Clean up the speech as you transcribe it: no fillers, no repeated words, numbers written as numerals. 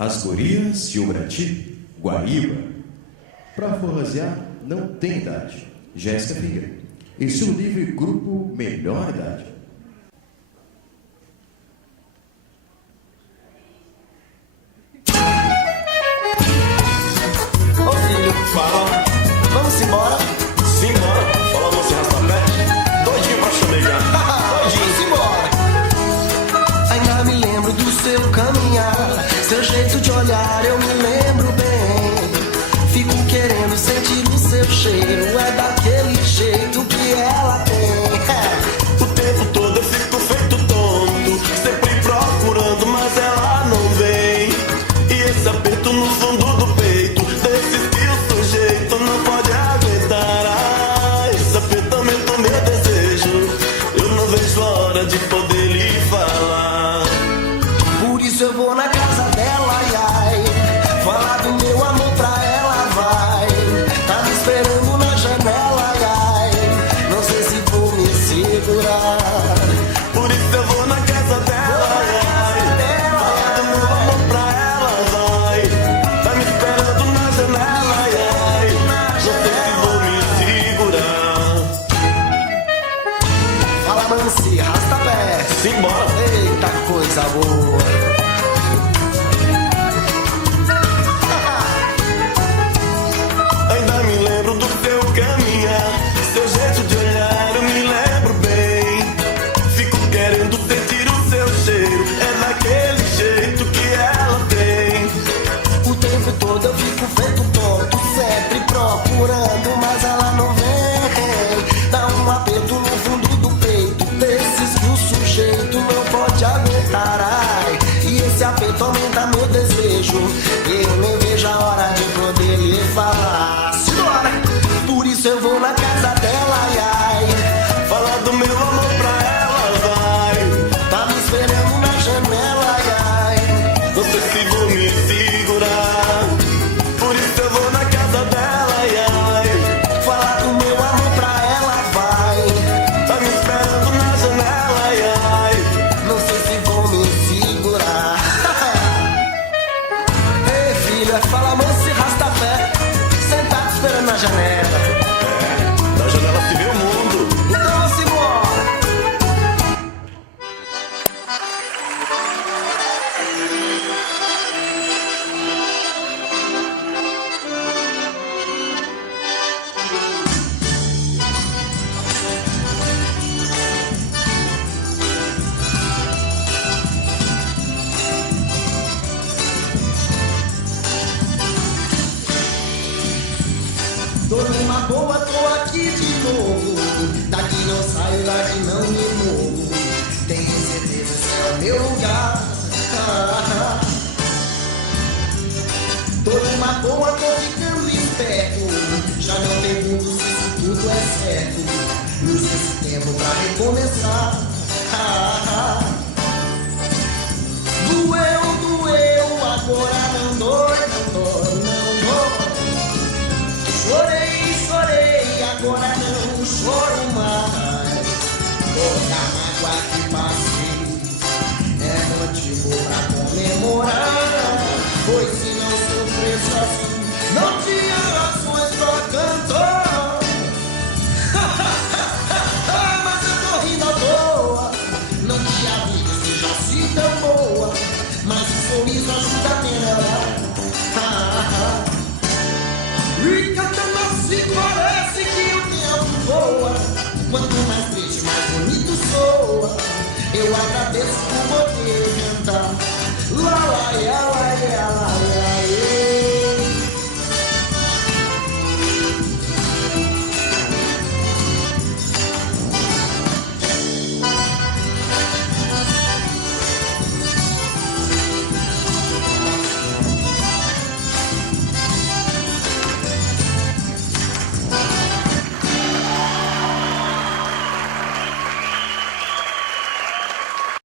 As gurias de Ubrati, Guaíba. Para forrasear, não tem idade. Jéssica Figueiredo. Estilo livre, grupo Melhor Idade. Ô filho, fala. Vamos embora? Simbora. Fala, moça, arrasta-pé. Doidinho pra chamegar. Doidinho, simbora. Ainda me lembro do seu caminhar, seu jeito de olhar, eu me lembro bem. Fico querendo sentir o seu cheiro, é daquele jeito que ela tem. O tempo todo eu fico feito tonto, sempre procurando, mas ela não vem. E esse aperto no fundo do peito, desses que o sujeito não pode aguentar. Ah, esse apertamento, meu desejo, eu não vejo a hora de poder lhe falar. Por isso eu vou na casa dela, ai, ai, falar do meu amor pra ela, vai. Tá me esperando na janela, ai, ai, não sei se vou me segurar. Por isso eu vou na casa dela, ai, ai, falar do meu amor pra ela, vai. Tá me esperando na janela, ai, ai, não sei se vou me segurar. Fala, Mansi, arrasta-pé. Simbora. Eita, coisa boa. Ainda me lembro do teu caminhar, seu jeito de olhar, eu me lembro bem. Fico querendo sentir o seu cheiro, é daquele jeito que ela tem. O tempo todo eu fico feito tonto, sempre procurando, mas ela não vem. Dá um aperto no fundo do peito, desses que o sujeito não pode aguentar. Ai, e esse aperto aumenta meu desejo, eu nem vejo a hora de poder lhe falar. Simbora! Por isso eu vou na casa dela, ai, ai, falar do meu amor pra ela, vai. Tá me esperando na janela, ai, ai, não sei se vou me segurar. Por isso eu vou na casa dela, ai, ai, falar do meu amor pra ela, vai. Tá me esperando na janela, ai, ai, não sei se vou me segurar. Ei, filho, fala, manso e rasta-pé, sentado esperando na janela. É, da janela se vê o mundo. Então vamos embora. Tô numa boa, tô aqui de novo. Daqui não saio, daqui não me movo. Tenho certeza esse é o meu lugar. Tô numa boa, tô ficando esperto. Já não pergunto se isso tudo é certo. Uso esse tempo pra recomeçar. Doeu, doeu, agora não dói, não dói, não dói. Chorei, chorei, agora não choro mais. Toda a mágoa que passei é motivo pra comemorar. Pois se não sofresse assim, não tinha razões pra cantar. Mas eu tô rindo à toa. Não que a vida seja assim tão boa, mas o sorriso ajuda a melhorar. E cantando assim parece que o tempo voa. Quanto mais triste, mais bonito soa. Eu agradeço por poder cantar. Lá, lá, lá, lá, lá.